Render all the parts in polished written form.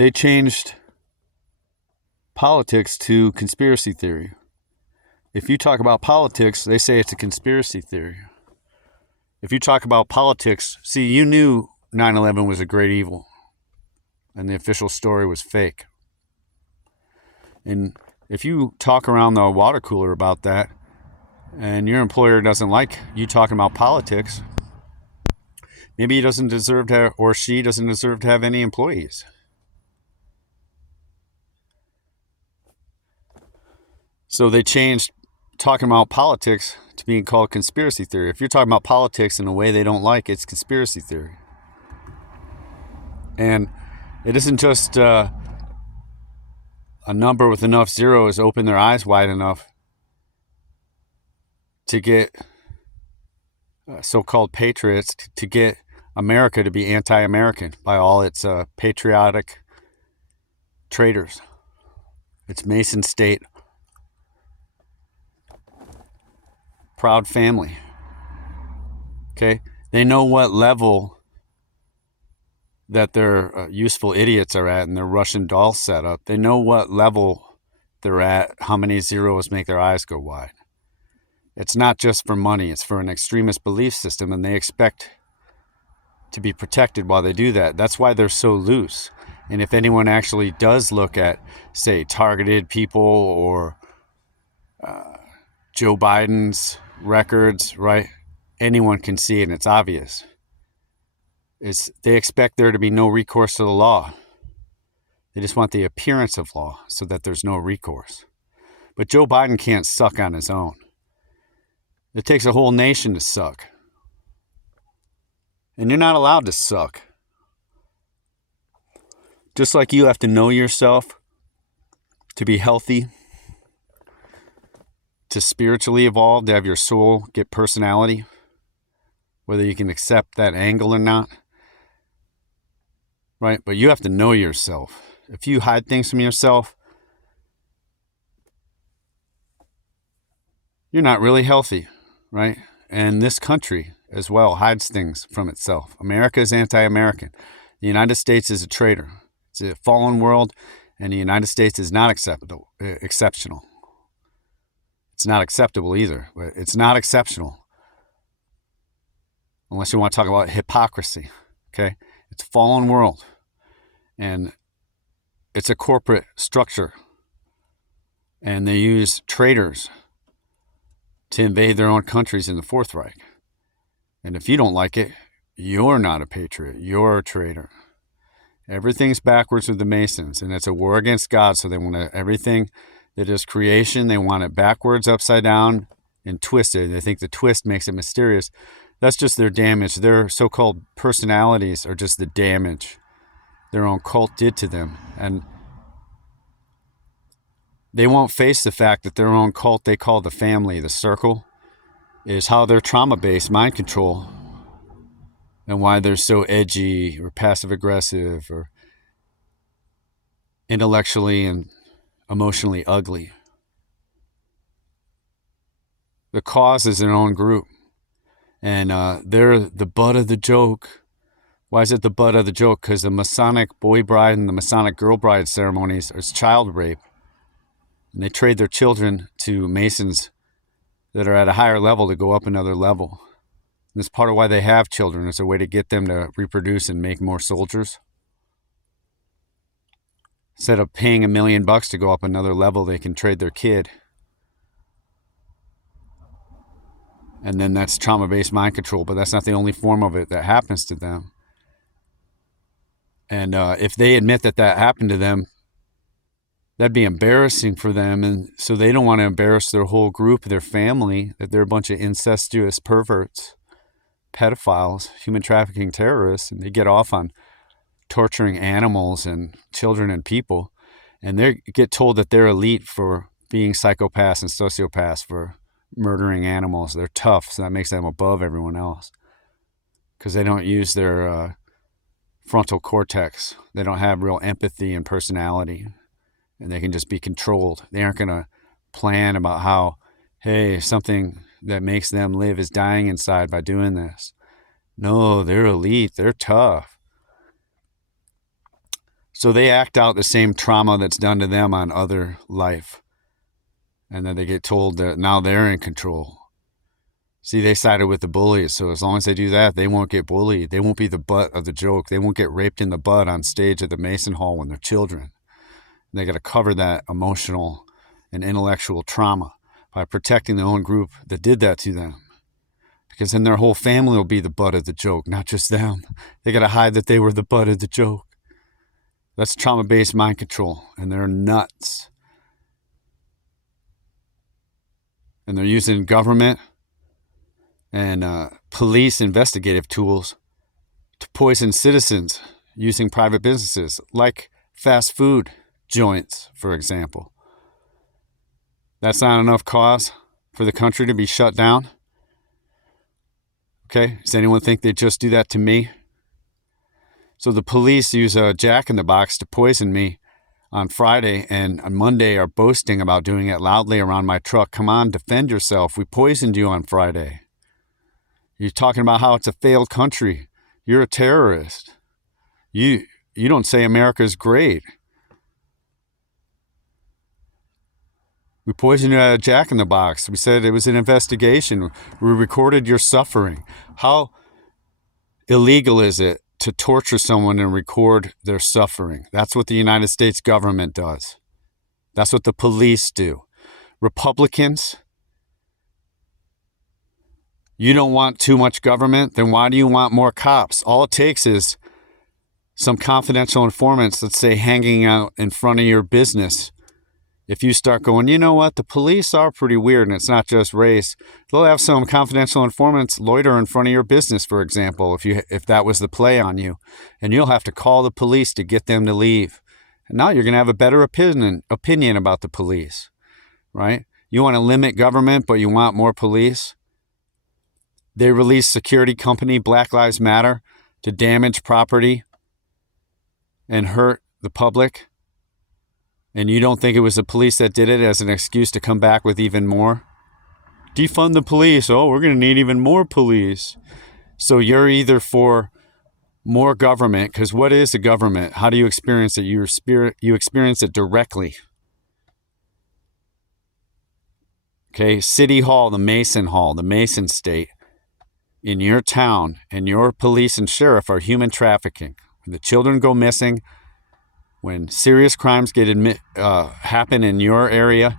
they changed politics to conspiracy theory. If you talk about politics, they say it's a conspiracy theory. If you talk about politics, see, you knew 9/11 was a great evil and the official story was fake. And if you talk around the water cooler about that and your employer doesn't like you talking about politics, maybe he doesn't deserve to have, or she doesn't deserve to have any employees. So they changed talking about politics to being called conspiracy theory. If you're talking about politics in a way they don't like, it's conspiracy theory. And it isn't just a number with enough zeros open their eyes wide enough to get so-called patriots to get America to be anti-American by all its patriotic traitors. It's Mason State. Proud family. Okay? They know what level that their useful idiots are at in their Russian doll setup. They know what level they're at, how many zeros make their eyes go wide. It's not just for money, it's for an extremist belief system, and they expect to be protected while they do that. That's why they're so loose. And if anyone actually does look at, say, targeted people or Joe Biden's records, right? Anyone can see it, and it's obvious. They expect there to be no recourse to the law. They just want the appearance of law so that there's no recourse. But Joe Biden can't suck on his own. It takes a whole nation to suck. And you're not allowed to suck. Just like you have to know yourself to be healthy, to spiritually evolve, to have your soul get personality, whether you can accept that angle or not. Right? But you have to know yourself. If you hide things from yourself, you're not really healthy, right? And this country as well hides things from itself. America is anti-American. The United States is a traitor. It's a fallen world, and the United States is not exceptional. It's not acceptable either, but it's not exceptional. Unless you want to talk about hypocrisy, okay? It's a fallen world, and it's a corporate structure, and they use traitors to invade their own countries in the Fourth Reich. And if you don't like it, you're not a patriot. You're a traitor. Everything's backwards with the Masons, and it's a war against God, so they want everything that is creation, they want it backwards, upside down, and twisted. They think the twist makes it mysterious. That's just their damage. Their so-called personalities are just the damage their own cult did to them. And they won't face the fact that their own cult they call the family, the circle, is how they're trauma-based mind control and why they're so edgy or passive-aggressive or intellectually and emotionally ugly. The cause is their own group. And they're the butt of the joke. Why is it the butt of the joke? Because the Masonic boy bride and the Masonic girl bride ceremonies is child rape. And they trade their children to Masons that are at a higher level to go up another level. And it's part of why they have children. It's a way to get them to reproduce and make more soldiers. Instead of paying $1 million to go up another level, they can trade their kid. And then that's trauma-based mind control, but that's not the only form of it that happens to them. And if they admit that that happened to them, that'd be embarrassing for them. And so they don't want to embarrass their whole group, their family, that they're a bunch of incestuous perverts, pedophiles, human trafficking terrorists, and they get off on torturing animals and children and people. And they get told that they're elite for being psychopaths and sociopaths, for murdering animals. They're tough, so that makes them above everyone else because they don't use their frontal cortex. They don't have real empathy and personality, and they can just be controlled. They aren't going to plan about how, hey, something that makes them live is dying inside by doing this. No, they're elite. They're tough. So they act out the same trauma that's done to them on other life. And then they get told that now they're in control. See, they sided with the bullies. So as long as they do that, they won't get bullied. They won't be the butt of the joke. They won't get raped in the butt on stage at the Mason Hall when they're children. They got to cover that emotional and intellectual trauma by protecting their own group that did that to them. Because then their whole family will be the butt of the joke, not just them. They got to hide that they were the butt of the joke. That's trauma-based mind control, and they're nuts. And they're using government and police investigative tools to poison citizens using private businesses, like fast food joints, for example. That's not enough cause for the country to be shut down. Okay, does anyone think they'd just do that to me? So the police use a jack-in-the-box to poison me on Friday, and on Monday are boasting about doing it loudly around my truck. Come on, defend yourself. We poisoned you on Friday. You're talking about how it's a failed country. You're a terrorist. You don't say America's great. We poisoned you at a jack-in-the-box. We said it was an investigation. We recorded your suffering. How illegal is it to torture someone and record their suffering? That's what the United States government does. That's what the police do. Republicans, you don't want too much government, then why do you want more cops? All it takes is some confidential informants, let's say, hanging out in front of your business. If you start going, you know what, the police are pretty weird and it's not just race, they'll have some confidential informants loiter in front of your business, for example, if that was the play on you. And you'll have to call the police to get them to leave. And now you're going to have a better opinion about the police, right? You want to limit government, but you want more police? They released security company Black Lives Matter to damage property and hurt the public. And you don't think it was the police that did it as an excuse to come back with even more? Defund the police. Oh, we're going to need even more police. So you're either for more government, because what is the government? How do you experience it? You experience it directly. Okay, City Hall, the Mason State, in your town, and your police and sheriff are human trafficking. When the children go missing, when serious crimes happen in your area,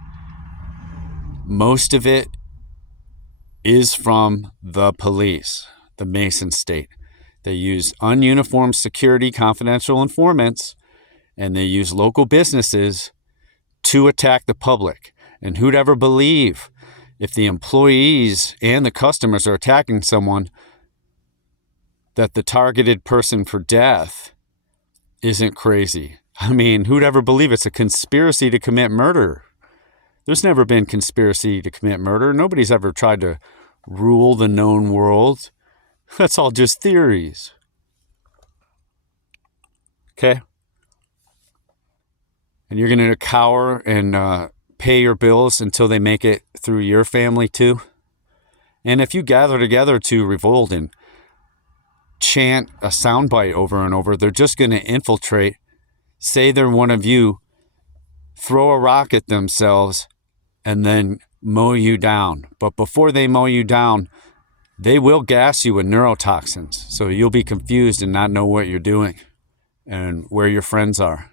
most of it is from the police, the Mason State. They use ununiformed security confidential informants, and they use local businesses to attack the public. And who'd ever believe if the employees and the customers are attacking someone that the targeted person for death isn't crazy? I mean, who'd ever believe it's a conspiracy to commit murder? There's never been conspiracy to commit murder. Nobody's ever tried to rule the known world. That's all just theories. Okay? And you're going to cower and pay your bills until they make it through your family too? And if you gather together to revolt and chant a soundbite over and over, they're just going to infiltrate. Say they're one of you, throw a rock at themselves, and then mow you down. But before they mow you down, they will gas you with neurotoxins. So you'll be confused and not know what you're doing and where your friends are.